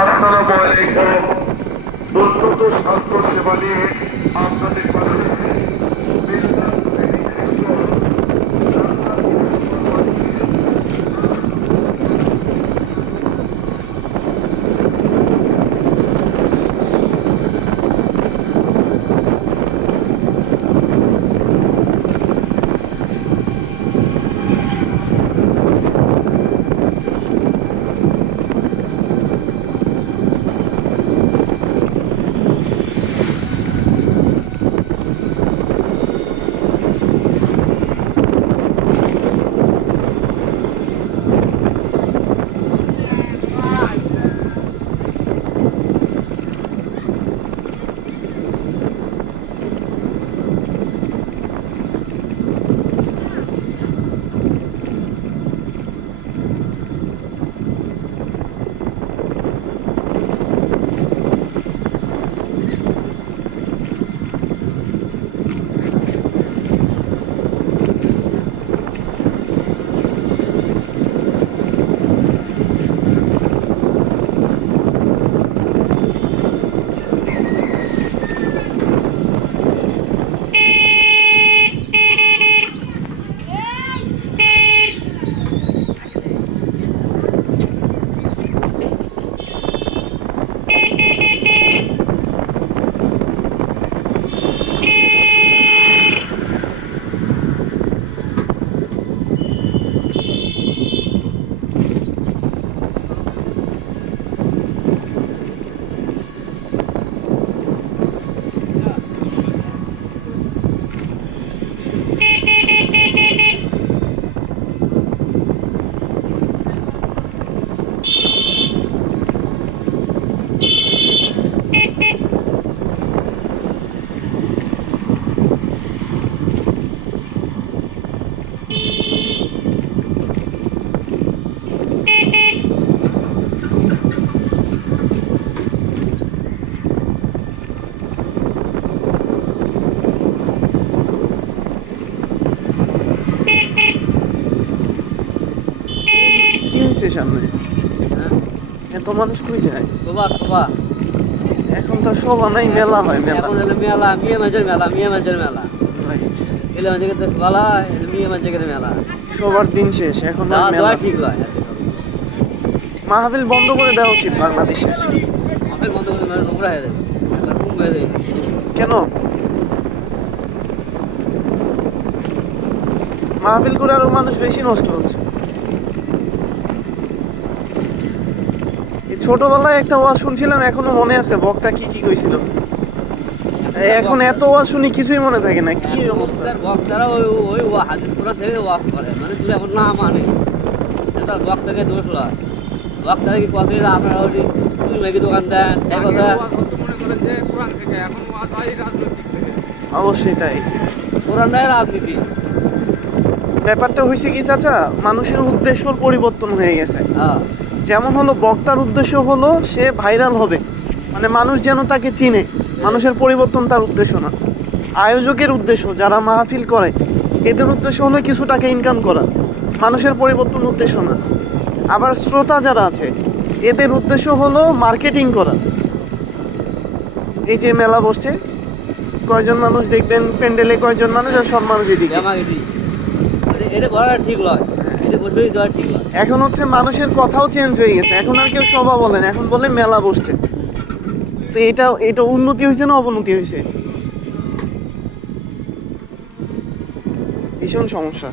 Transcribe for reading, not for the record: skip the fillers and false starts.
আসসালামু আলাইকুম। উন্নত স্বাস্থ্য সেবা নিয়ে আপনাদের পাশে কি হয়েছে সামনে? এত মানুষ কই যায়? শোভা এখন তো শোভা নাই, মেলা হয়। মেলা এখন হলো মেলা, মেয়ে মানুষের মেলা Right. এলে মানুষের বলা মেয়ে মানুষের মেলা সবার দিন শেষ, এখন আর মেলা। দেওয়া ঠিক নয়। মাহফিল বন্ধ করে দেওয়া উচিত বাংলাদেশের। মাফের মতো করে নোংরা হয়ে যাবে, ঘুম হয়ে যাবে। কেন মাহফিল করে আরো মানুষ বেশি নষ্ট হচ্ছে? এই ছোটবেলায় একটা ওয়াজ শুনছিলাম, এখনো মনে আছে বক্তা কি কি কইছিল। এখন এত ওয়াজ শুনি কিছুই মনে থাকে না। কি অবস্থা! বক্তারা ওই ওই হাদিস কোরআন থেকে ওয়াজ করে, মানে তুই এখন না মানে এটা বক্তাকে দোষ লয়। বক্তারা কি কথা আপনারা ওই তুই মেগি দোকান দেন এই কথা অবশ্যই তাই। কোরআন দেয় রাজনীতি। ব্যাপারটা হয়েছে কি চাচা, মানুষের উদ্দেশ্যর পরিবর্তন হয়ে গেছে। হ্যাঁ, যেমন হলো বক্তার উদ্দেশ্য হলো সে ভাইরাল হবে, মানে মানুষ যেন তাকে চিনে। মানুষের পরিবর্তন তার উদ্দেশ্য না। আয়োজকের উদ্দেশ্য, যারা মাহফিল করে এদের উদ্দেশ্য হলো কিছু টাকা ইনকাম করা। মানুষের পরিবর্তন উদ্দেশ্য না। আবার শ্রোতা যারা আছে এদের উদ্দেশ্য হলো মার্কেটিং করা। এই যে মেলা বসছে, কয়জন মানুষ দেখবেন প্যান্ডেলে, কয়জন মানুষ, আর সব মানুষ এদিকে। এটা বলা ঠিক নয়, এটা বসেই দেওয়া ঠিক নয়। এখন হচ্ছে মানুষের কথাও চেঞ্জ হয়ে গেছে, এখন আর কেউ সভা বলেন, এখন বলে মেলা বসছে। তো এটা উন্নতি হয়েছে না অবনতি হয়েছে? ভীষণ সমস্যা।